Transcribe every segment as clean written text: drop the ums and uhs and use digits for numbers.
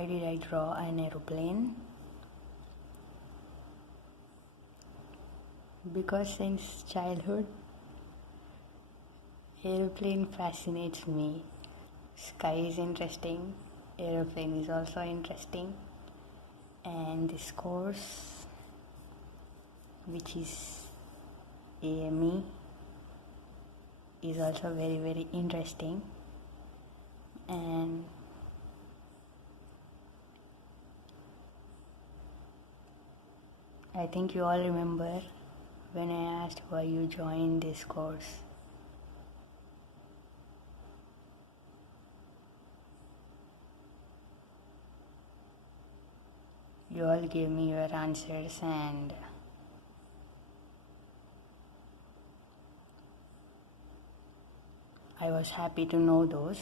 Why did I draw an aeroplane? Because since childhood, aeroplane fascinates me. Sky is interesting, aeroplane is also interesting, and this course, which is AME, is also very, very interesting. And I think you all remember when I asked why you joined this course. You all gave me your answers, and I was happy to know those.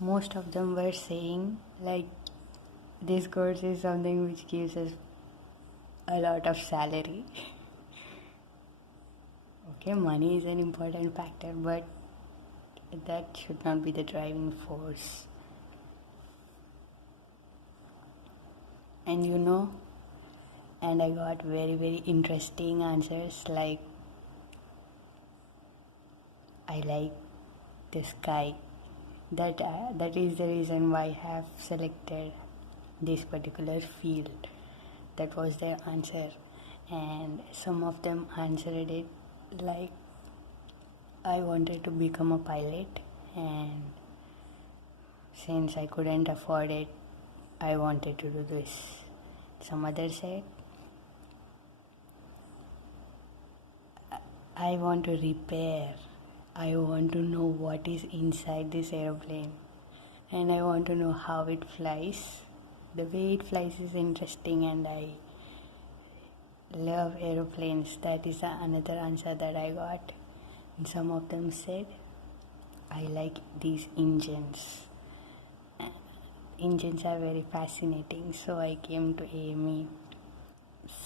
Most of them were saying like this course is something which gives us a lot of salary. Okay, money is an important factor, but that should not be the driving force. And and I got very, very interesting answers like I like the sky. That is the reason why I have selected this particular field. That was their answer. And some of them answered it like I wanted to become a pilot, and since I couldn't afford it, I wanted to do this. Some others said I want to repair. I want to know what is inside this aeroplane, and I want to know how it flies. The way it flies is interesting, and I love aeroplanes. That is another answer that I got. And some of them said I like these engines. Engines are very fascinating, so I came to AME.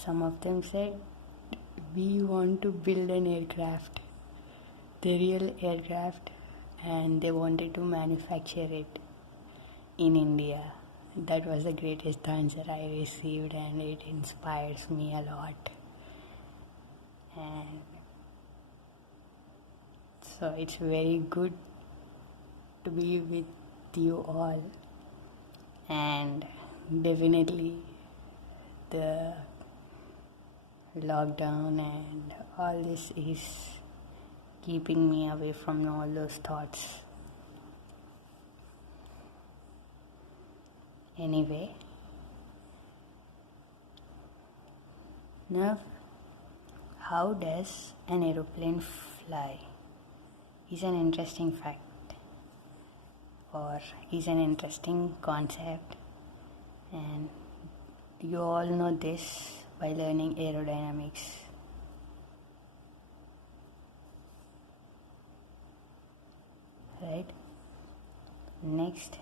Some of them said we want to build an aircraft, the real aircraft, and they wanted to manufacture it in India. That was the greatest answer I received, and it inspires me a lot. And so it's very good to be with you all. And definitely the lockdown and all this is keeping me away from all those thoughts. Anyway, now how does an aeroplane fly is an interesting fact, or is an interesting concept, and you all know this by learning aerodynamics. Right? Next,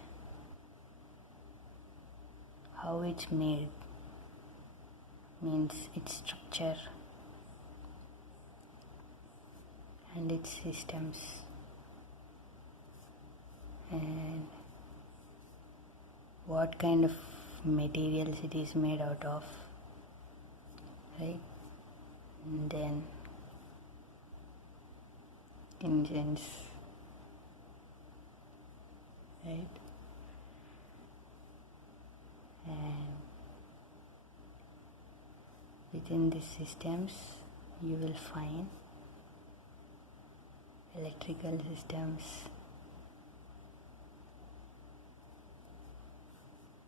how it's made means its structure and its systems, and what kind of materials it is made out of, right? And then engines, right? And within these systems you will find electrical systems,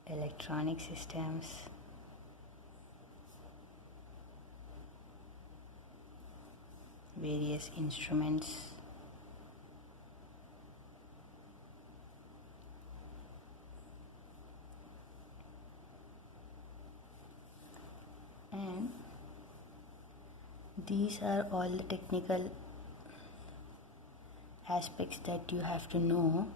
electronic systems, various instruments, and these are all the technical aspects that you have to know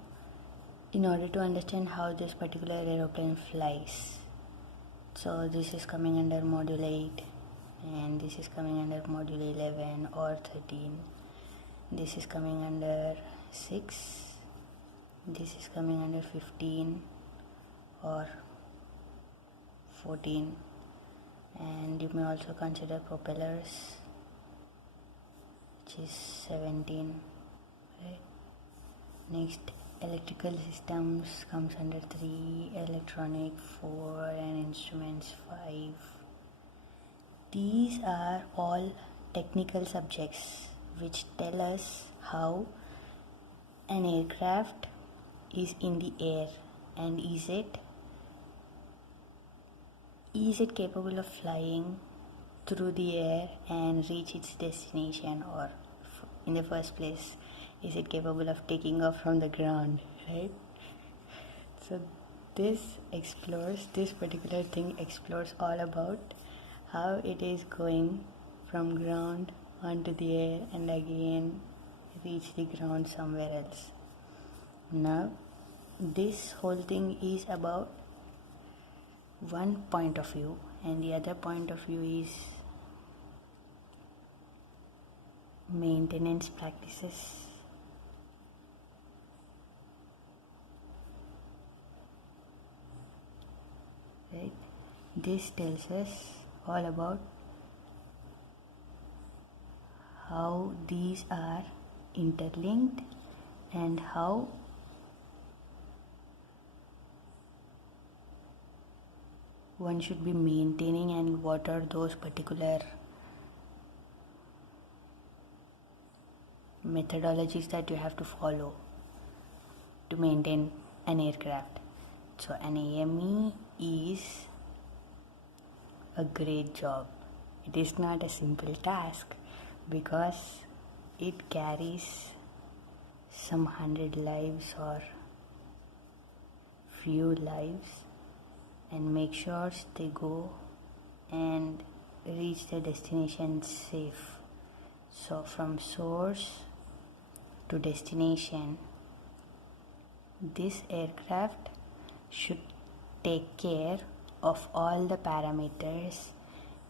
in order to understand how this particular aeroplane flies. So this is coming under module 8, and this is coming under module 11 or 13. This is coming under 6, this is coming under 15, or 14, and you may also consider propellers, which is 17, right? Next, electrical systems comes under 3, electronic 4, and instruments 5. These are all technical subjects which tell us how an aircraft is in the air, and is it capable of flying through the air and reach its destination, or in the first place, is it capable of taking off from the ground, right? So this particular thing explores all about how it is going from ground onto the air and again reach the ground somewhere else. Now this whole thing is about one point of view, and the other point of view is maintenance practices. Right? This tells us all about how these are interlinked and how one should be maintaining, and what are those particular methodologies that you have to follow to maintain an aircraft. So an AME is a great job. It is not a simple task because it carries some 100 lives or few lives, and make sure they go and reach their destination safe. So from source to destination, this aircraft should take care of all the parameters,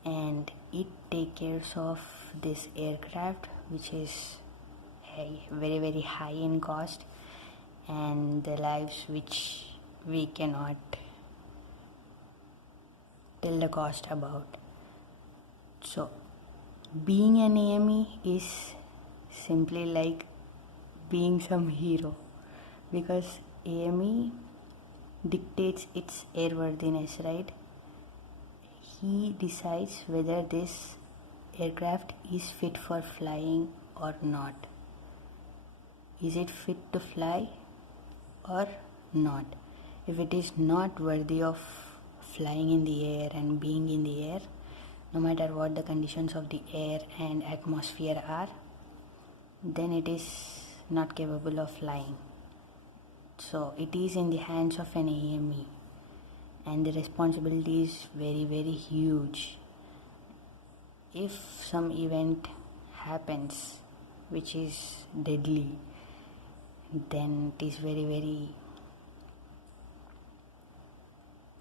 and it take care of this aircraft, which is very very high in cost, and the lives which we cannot tell the cost about. So being an AME is simply like being some hero, because AME dictates its airworthiness, right? He decides whether this aircraft is fit for flying or not. Is it fit to fly or not? If it is not worthy of flying in the air and being in the air, no matter what the conditions of the air and atmosphere are, then it is not capable of flying. So it is in the hands of an AME, and the responsibility is very very huge. If some event happens which is deadly, then it is very very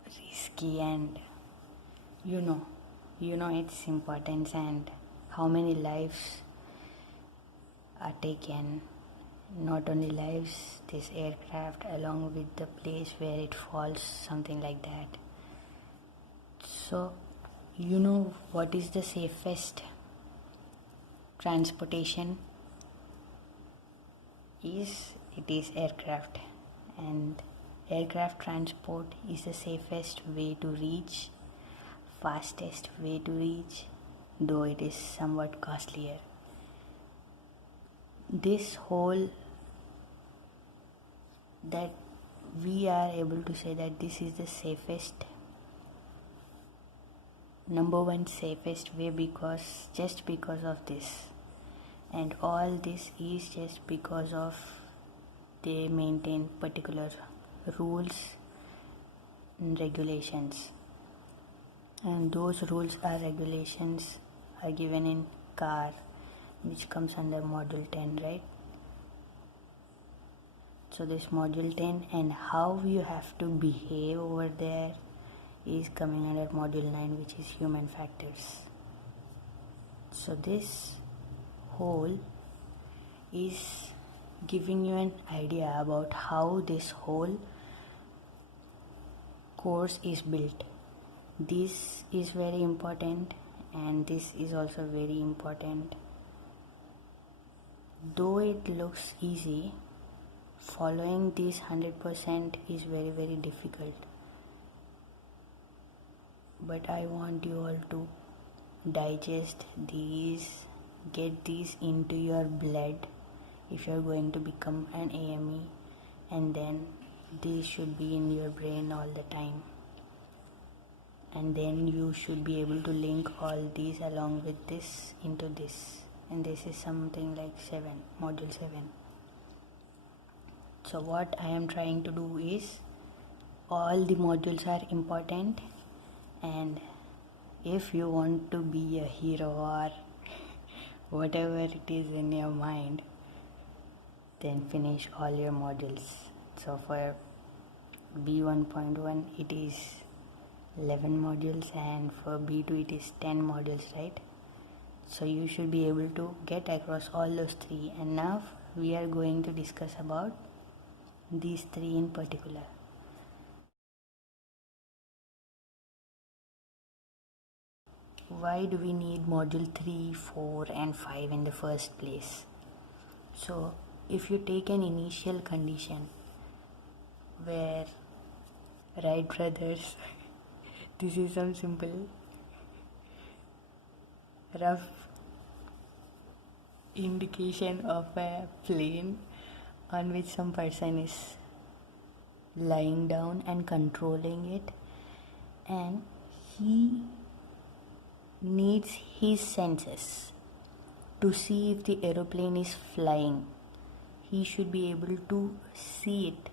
risky, and you know its importance and how many lives are taken. Not only lives, this aircraft along with the place where it falls, something like that. So what is the safest transportation? It is aircraft, and aircraft transport is the safest way to reach, fastest way to reach, though it is somewhat costlier. This whole that we are able to say that this is the safest, number one safest way, because of this, and all this is just because of they maintain particular rules and regulations, and those rules or regulations are given in CAR, which comes under module 10, right? So this module 10 and how you have to behave over there is coming under module 9, which is human factors. So this whole is giving you an idea about how this whole course is built. This is very important, and this is also very important. Though it looks easy, following this 100% is very, very difficult. But I want you all to digest these, get these into your blood if you're going to become an AME, and then these should be in your brain all the time, and then you should be able to link all these along with this into this, and this is something like module 7. So what I am trying to do is, all the modules are important, and if you want to be a hero or whatever it is in your mind, then finish all your modules. So for B1.1 it is 11 modules, and for B2 it is 10 modules, right? So you should be able to get across all those 3, and now we are going to discuss about these 3 in particular. Why do we need module 3, 4 and 5 in the first place? So if you take an initial condition where, right brothers, this is some simple rough indication of a plane on which some person is lying down and controlling it, and he needs his senses to see if the aeroplane is flying. He should be able to see it.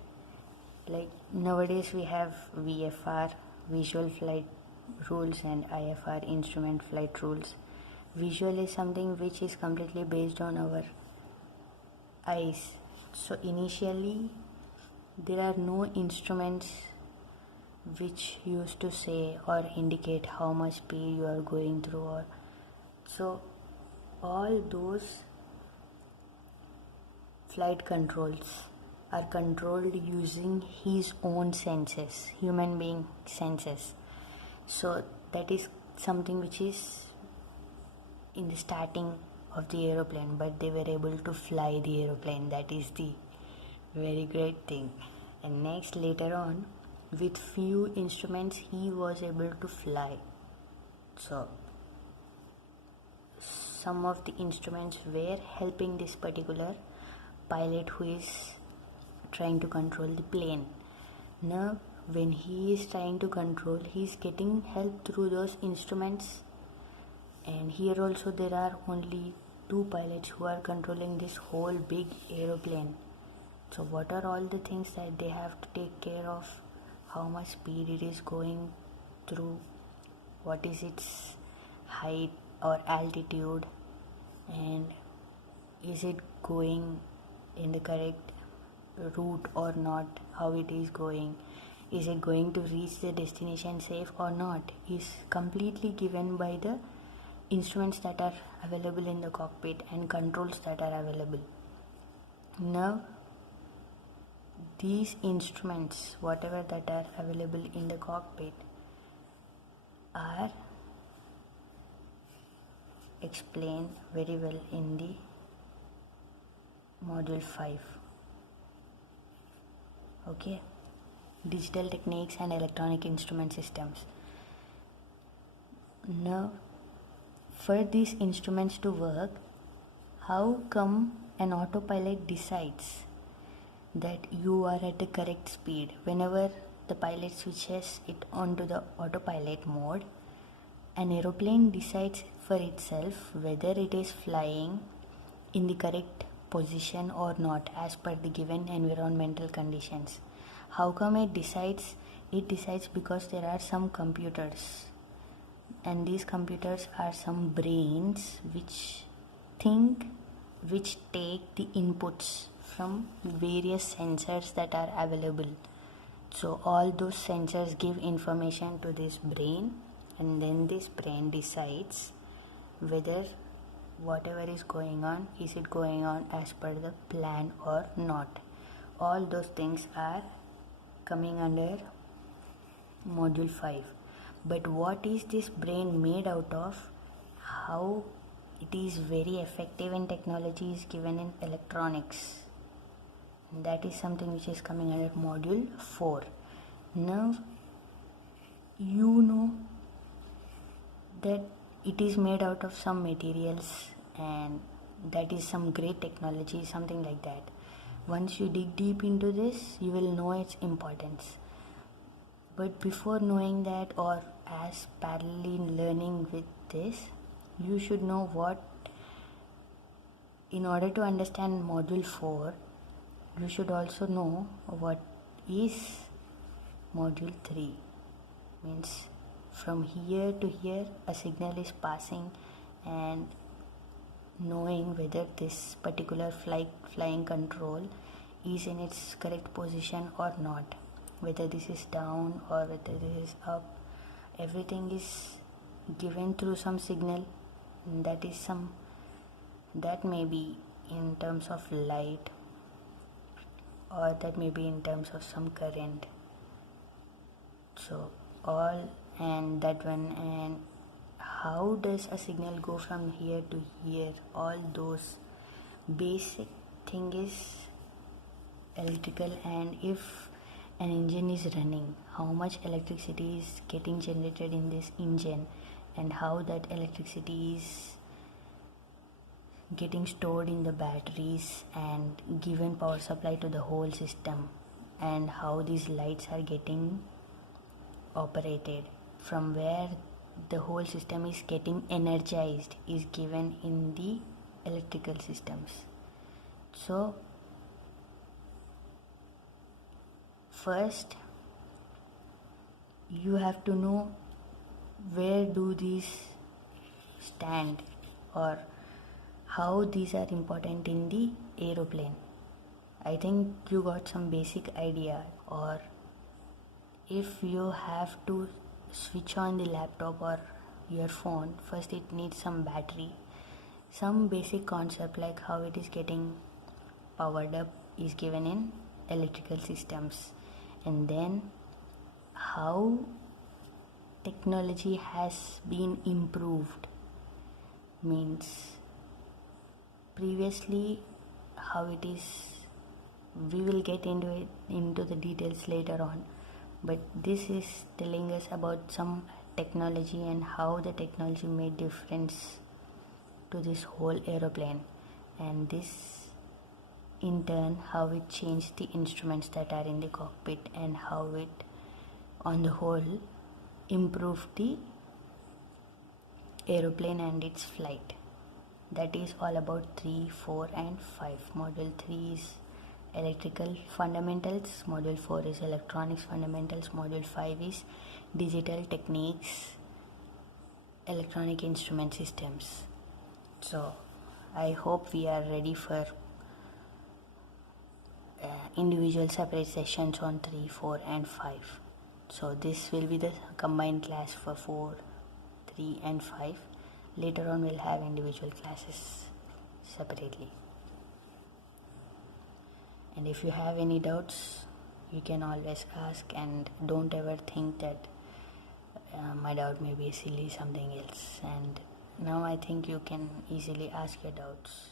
Like nowadays we have VFR, visual flight rules, and IFR, instrument flight rules. Visual is something which is completely based on our eyes. So initially there are no instruments which used to say or indicate how much speed you are going through, or so all those flight controls are controlled using his own senses, human being senses. So that is something which is in the starting of the aeroplane, but they were able to fly the aeroplane. That is the very great thing. And next, later on, with few instruments he was able to fly. So some of the instruments were helping this particular pilot who is trying to control the plane. Now when he is trying to control, he is getting help through those instruments, and here also there are only 2 pilots who are controlling this whole big aeroplane. So what are all the things that they have to take care of? How much speed it is going through, what is its height or altitude, and is it going in the correct route or not, how it is going, is it going to reach the destination safe or not, is completely given by the instruments that are available in the cockpit and controls that are available. Now these instruments, whatever that are available in the cockpit, are explained very well in the module 5. Okay, digital techniques and electronic instrument systems. Now for these instruments to work, how come an autopilot decides that you are at the correct speed? Whenever the pilot switches it onto the autopilot mode, an aeroplane decides for itself whether it is flying in the correct position or not as per the given environmental conditions. How come it decides? It decides because there are some computers, and these computers are some brains which think, which take the inputs from various sensors that are available. So all those sensors give information to this brain, and then this brain decides whether whatever is going on, is it going on as per the plan or not. All those things are coming under module 5. But what is this brain made out of? How it is very effective in technology is given in electronics. That is something which is coming under module 4. Now you know that it is made out of some materials, and that is some great technology, something like that. Once you dig deep into this, you will know its importance. But before knowing that, or as parallelly learning with this, you should know what, in order to understand module 4, you should also know what is module 3. Means from here to here a signal is passing, and knowing whether this particular flying control is in its correct position or not, whether this is down or whether this is up, everything is given through some signal. That may be in terms of light, or that may be in terms of some current. So all and that one, and how does a signal go from here to here, all those basic thing is electrical. And if an engine is running, how much electricity is getting generated in this engine, and how that electricity is getting stored in the batteries and given power supply to the whole system, and how these lights are getting operated, from where the whole system is getting energized, is given in the electrical systems. So first you have to know where do these stand, or how these are important in the aeroplane. I think you got some basic idea. Or if you have to switch on the laptop or your phone, first it needs some battery. Some basic concept like how it is getting powered up is given in electrical systems. And then how technology has been improved, means previously how it is, we will get into the details later on, but this is telling us about some technology and how the technology made difference to this whole aeroplane, and this in turn how it changed the instruments that are in the cockpit, and how it on the whole improved the aeroplane and its flight. That is all about 3, 4 and 5. Module 3 is electrical fundamentals, module 4 is electronics fundamentals, module 5 is digital techniques, electronic instrument systems. So I hope we are ready for individual separate sessions on 3, 4 and 5. So this will be the combined class for 4, 3 and 5. Later on we'll have individual classes separately. And if you have any doubts, you can always ask, and don't ever think that my doubt may be silly, something else. And now I think you can easily ask your doubts.